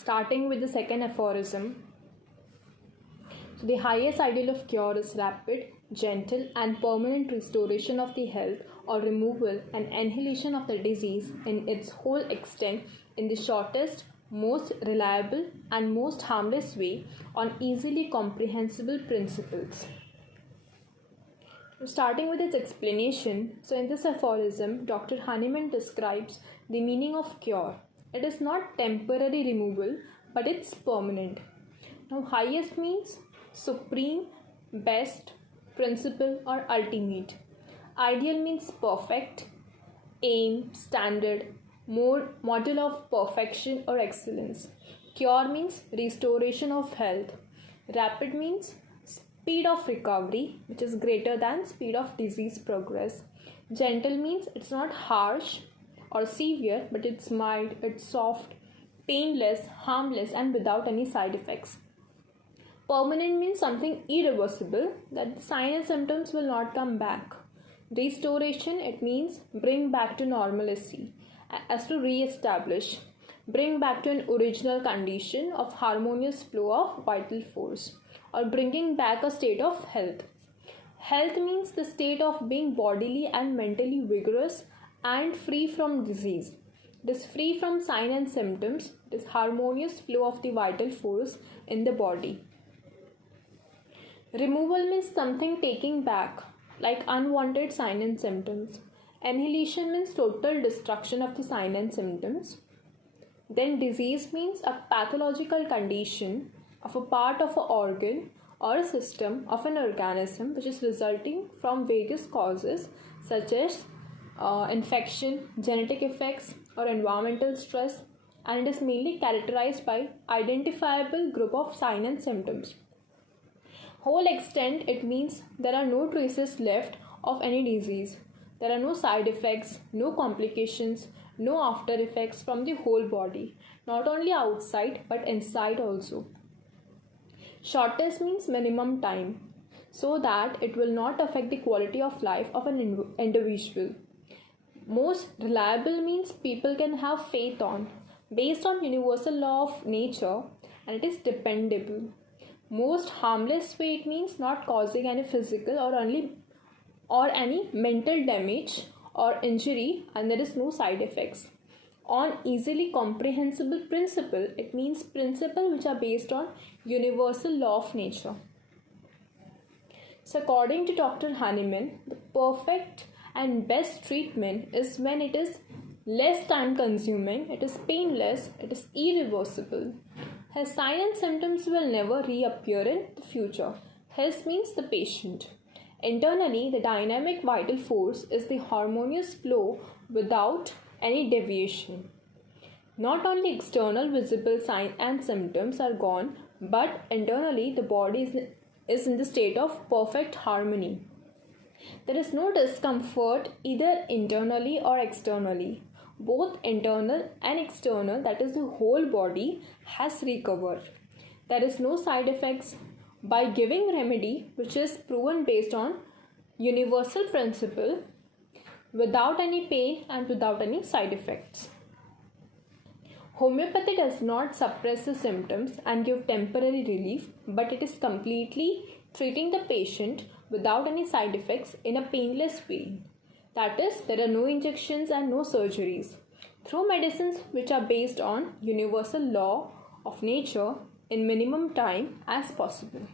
Starting with the second aphorism. So the highest ideal of cure is rapid, gentle, and permanent restoration of the health or removal and annihilation of the disease in its whole extent in the shortest, most reliable, and most harmless way on easily comprehensible principles. Starting with its explanation, so in this aphorism, Dr. Hahnemann describes the meaning of cure. It is not temporary removal, but it's permanent. Now, highest means supreme, best, principal, or ultimate. Ideal means perfect, aim, standard, model of perfection or excellence. Cure means restoration of health. Rapid means speed of recovery, which is greater than speed of disease progress. Gentle means it's not harsh or severe, but it's mild, it's soft, painless, harmless, and without any side effects. Permanent means something irreversible, that the signs and symptoms will not come back. Restoration, it means bring back to normalcy, as to re-establish, bring back to an original condition of harmonious flow of vital force, or bringing back a state of health. Health means the state of being bodily and mentally vigorous and free from disease. It is free from signs and symptoms. It is harmonious flow of the vital force in the body. Removal means something taking back, like unwanted signs and symptoms. Annihilation means total destruction of the signs and symptoms. Then disease means a pathological condition of a part of an organ or a system of an organism which is resulting from various causes such as infection, genetic effects, or environmental stress, and it is mainly characterized by identifiable group of signs and symptoms. Whole extent, it means there are no traces left of any disease. There are no side effects, no complications, no after effects from the whole body, not only outside but inside also. Shortest means minimum time, so that it will not affect the quality of life of an individual. Most reliable means people can have faith on, based on universal law of nature, and it is dependable. Most harmless way, it means not causing any physical or any mental damage or injury, and there is no side effects. On easily comprehensible principle, it means principle which are based on universal law of nature. So according to Dr. Hahnemann, the perfect and best treatment is when it is less time consuming, it is painless, it is irreversible. His signs and symptoms will never reappear in the future. His means the patient. Internally, the dynamic vital force is the harmonious flow without any deviation. Not only external visible signs and symptoms are gone, but internally the body is in the state of perfect harmony. There is no discomfort either internally or externally. Both internal and external, that is the whole body, has recovered. There is no side effects. By giving remedy which is proven based on universal principle, without any pain and without any side effects. Homeopathy does not suppress the symptoms and give temporary relief, but it is completely treating the patient without any side effects in a painless way. That is, there are no injections and no surgeries. Through medicines which are based on universal law of nature in minimum time as possible.